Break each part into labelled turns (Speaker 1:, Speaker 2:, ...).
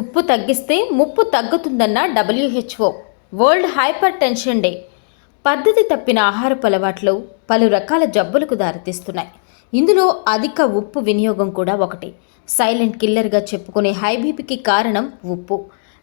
Speaker 1: ఉప్పు తగ్గిస్తే ముప్పు తగ్గుతుందన్న డబ్ల్యూహెచ్ఓ. World hypertension day. పద్ధతి తప్పిన ఆహారపు అలవాట్లు పలు రకాల జబ్బులకు దారితీస్తున్నాయి. ఇందులో అధిక ఉప్పు వినియోగం కూడా ఒకటి. సైలెంట్ కిల్లర్గా చెప్పుకునే హై బీపీకి కారణం ఉప్పు.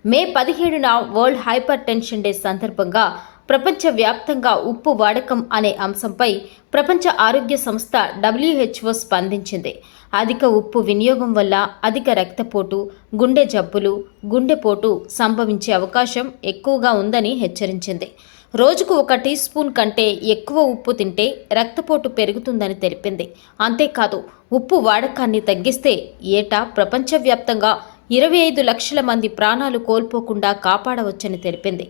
Speaker 1: మే పదిహేడున వరల్డ్ హైపర్ టెన్షన్ డే సందర్భంగా ప్రపంచవ్యాప్తంగా ఉప్పు వాడకం అనే అంశంపై ప్రపంచ ఆరోగ్య సంస్థ డబ్ల్యూహెచ్ఓ స్పందించింది. అధిక ఉప్పు వినియోగం వల్ల అధిక రక్తపోటు గుండె జబ్బులు గుండెపోటు సంభవించే అవకాశం ఎక్కువగా ఉందని హెచ్చరించింది. రోజుకు ఒక టీ స్పూన్ కంటే ఎక్కువ ఉప్పు తింటే రక్తపోటు పెరుగుతుందని తెలిపింది. అంతేకాదు ఉప్పు వాడకాన్ని తగ్గిస్తే ఏటా ప్రపంచవ్యాప్తంగా ఇరవై ఐదు లక్షల మంది ప్రాణాలు కోల్పోకుండా కాపాడవచ్చని తెలిపింది.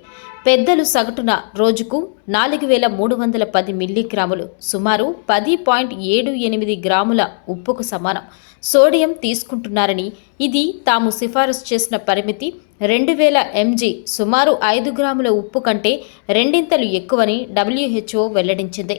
Speaker 1: పెద్దలు సగటున రోజుకు నాలుగు వేల మూడు వందల పది మిల్లీగ్రాములు సుమారు పది పాయింట్ ఏడు ఎనిమిది గ్రాముల ఉప్పుకు సమానం. సోడియం తీసుకుంటున్నారని ఇది తాము సిఫారసు చేసిన పరిమితి. రెండు వేల ఎంజీ సుమారు ఐదు గ్రాముల ఉప్పు కంటే రెండింతలు ఎక్కువని డబ్ల్యూహెచ్ఓ వెల్లడించింది.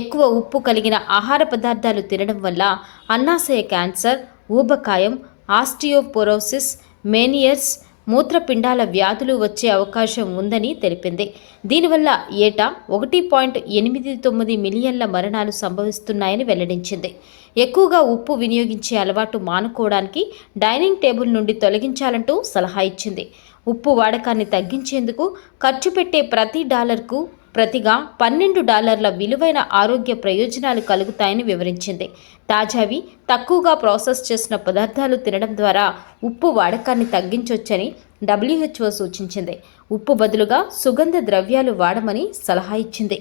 Speaker 1: ఎక్కువ ఉప్పు కలిగిన ఆహార పదార్థాలు తినడం వల్ల అన్నాశయ క్యాన్సర్ ఊబకాయం ఆస్టియోపోరోసిస్ మేనియర్స్ మూత్రపిండాల వ్యాధులు వచ్చే అవకాశం ఉందని తెలిపింది. దీనివల్ల ఏటా ఒకటి పాయింట్ ఎనిమిది తొమ్మిది మిలియన్ల మరణాలు సంభవిస్తున్నాయని వెల్లడించింది. ఎక్కువగా ఉప్పు వినియోగించే అలవాటు మానుకోవడానికి డైనింగ్ టేబుల్ నుండి తొలగించాలంటూ సలహా ఇచ్చింది. ఉప్పు వాడకాన్ని తగ్గించేందుకు ఖర్చు పెట్టే ప్రతి డాలర్కు ప్రతిగా పన్నెండు డాలర్ల విలువైన ఆరోగ్య ప్రయోజనాలు కలుగుతాయని వివరించింది. తాజావి తక్కువగా ప్రాసెస్ చేసిన పదార్థాలు తినడం ద్వారా ఉప్పు వాడకాన్ని తగ్గించవచ్చని డబ్ల్యూహెచ్ఓ సూచించింది. ఉప్పు బదులుగా సుగంధ ద్రవ్యాలు వాడమని సలహా ఇచ్చింది.